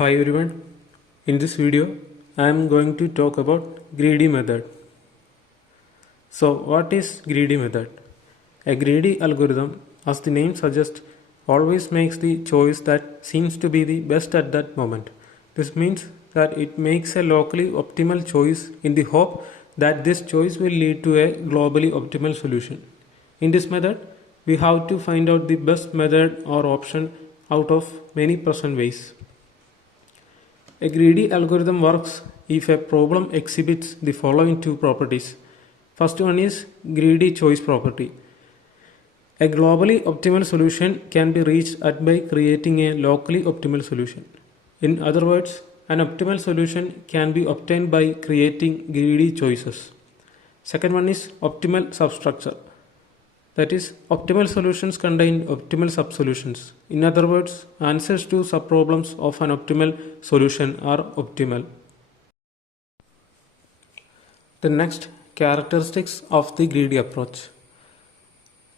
Hi everyone, in this video I am going to talk about greedy method. So what is greedy method? A greedy algorithm, as the name suggests, always makes the choice that seems to be the best at that moment. This means that it makes a locally optimal choice in the hope that this choice will lead to a globally optimal solution. In this method, we have to find out the best method or option out of many present ways. A greedy algorithm works if a problem exhibits the following two properties. First one is greedy choice property. A globally optimal solution can be reached at by creating a locally optimal solution. In other words, an optimal solution can be obtained by creating greedy choices. Second one is optimal substructure. That is, optimal solutions contain optimal subsolutions. In other words, answers to subproblems of an optimal solution are optimal. The next characteristics of the greedy approach.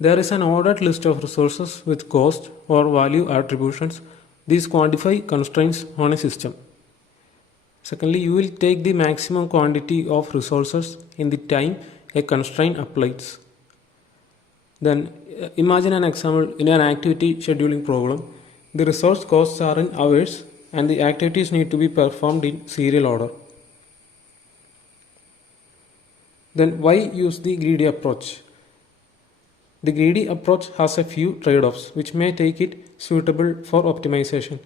There is an ordered list of resources with cost or value attributions. These quantify constraints on a system. Secondly, you will take the maximum quantity of resources in the time a constraint applies. Then imagine an example in an activity scheduling problem. The resource costs are in hours and the activities need to be performed in serial order. Then why use the greedy approach? The greedy approach has a few trade-offs which may take it suitable for optimization.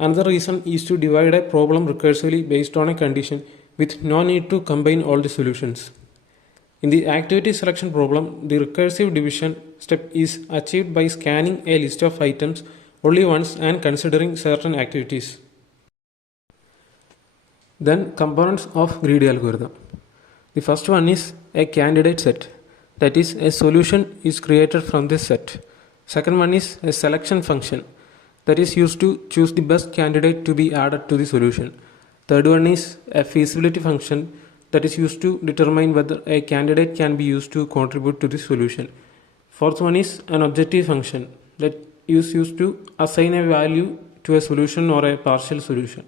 Another reason is to divide a problem recursively based on a condition with no need to combine all the solutions. In the activity selection problem, the recursive division step is achieved by scanning a list of items only once and considering certain activities. Then components of greedy algorithm. The first one is a candidate set. That is, a solution is created from this set. Second one is a selection function that is used to choose the best candidate to be added to the solution. Third one is a feasibility function that is used to determine whether a candidate can be used to contribute to the solution. Fourth one is an objective function that is used to assign a value to a solution or a partial solution.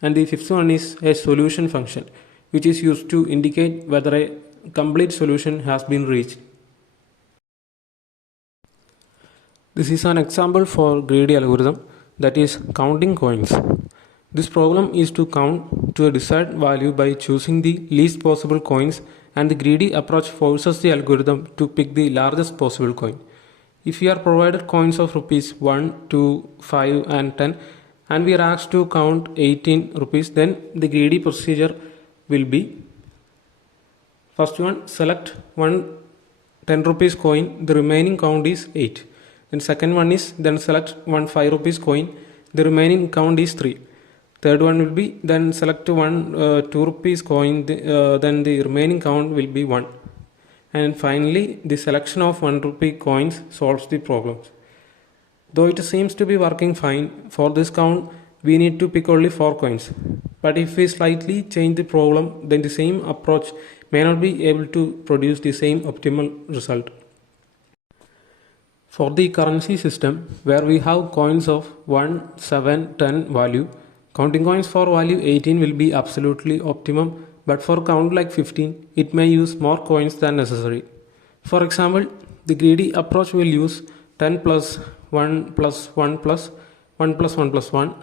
And the fifth one is a solution function which is used to indicate whether a complete solution has been reached. This is an example for greedy algorithm, that is counting coins. This problem is to count to a desired value by choosing the least possible coins, and the greedy approach forces the algorithm to pick the largest possible coin. If we are provided coins of rupees 1, 2, 5 and 10 and we are asked to count 18 rupees, then the greedy procedure will be: first one, select one 10 rupees coin, the remaining count is 8. Then second one is, then select one 5 rupees coin, the remaining count is 3. Third one will be, then select one 2 rupees coin, then the remaining count will be 1. And finally, the selection of 1 rupee coins solves the problem. Though it seems to be working fine, for this count we need to pick only 4 coins. But if we slightly change the problem, then the same approach may not be able to produce the same optimal result. For the currency system, where we have coins of 1, 7, 10 value, counting coins for value 18 will be absolutely optimum, but for count like 15, it may use more coins than necessary. For example, the greedy approach will use 10 plus 1 plus 1 plus 1 plus 1 plus 1,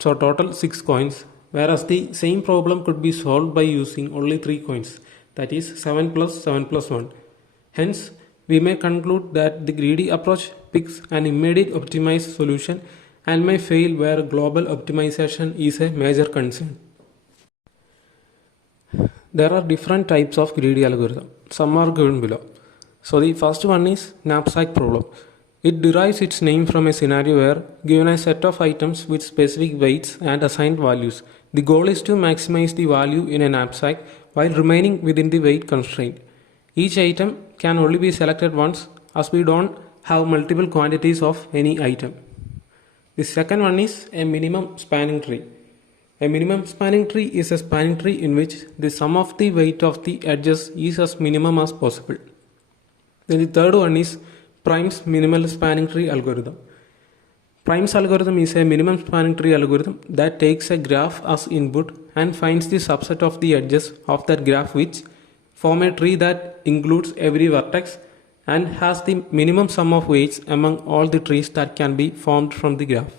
so total 6 coins, whereas the same problem could be solved by using only 3 coins, that is 7 plus 7 plus 1. Hence, we may conclude that the greedy approach picks an immediate optimized solution and may fail where global optimization is a major concern. There are different types of greedy algorithm. Some are given below. So the first one is knapsack problem. It derives its name from a scenario where, given a set of items with specific weights and assigned values, the goal is to maximize the value in a knapsack while remaining within the weight constraint. Each item can only be selected once, as we don't have multiple quantities of any item. The second one is a minimum spanning tree. A minimum spanning tree is a spanning tree in which the sum of the weight of the edges is as minimum as possible. Then the third one is Prim's minimal spanning tree algorithm. Prime's algorithm is a minimum spanning tree algorithm that takes a graph as input and finds the subset of the edges of that graph which form a tree that includes every vertex and has the minimum sum of weights among all the trees that can be formed from the graph.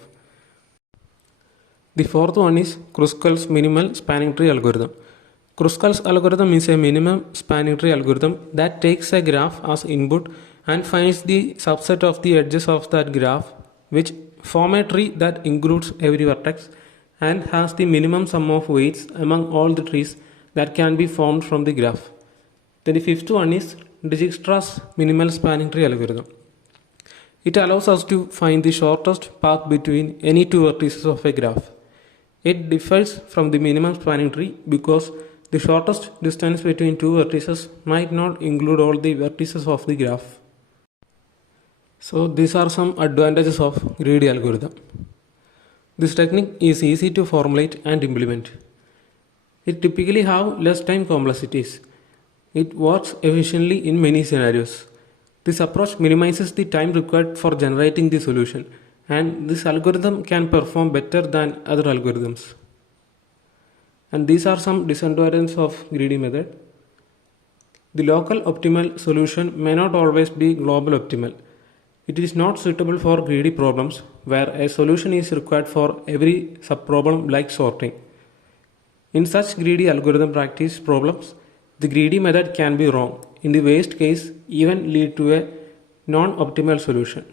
The fourth one is Kruskal's minimal spanning tree algorithm. Kruskal's algorithm is a minimum spanning tree algorithm that takes a graph as input and finds the subset of the edges of that graph which form a tree that includes every vertex and has the minimum sum of weights among all the trees that can be formed from the graph. Then the fifth one is Dijkstra's minimal spanning tree algorithm. It allows us to find the shortest path between any two vertices of a graph. It differs from the minimum spanning tree because the shortest distance between two vertices might not include all the vertices of the graph. So these are some advantages of greedy algorithm. This technique is easy to formulate and implement. It typically have less time complexities. It works efficiently in many scenarios. This approach minimizes the time required for generating the solution, and this algorithm can perform better than other algorithms. And these are some disadvantages of greedy method. The local optimal solution may not always be global optimal. It is not suitable for greedy problems where a solution is required for every subproblem like sorting. In such greedy algorithm practice problems, the greedy method can be wrong. In the worst case, even lead to a non-optimal solution.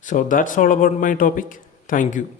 So that's all about my topic. Thank you.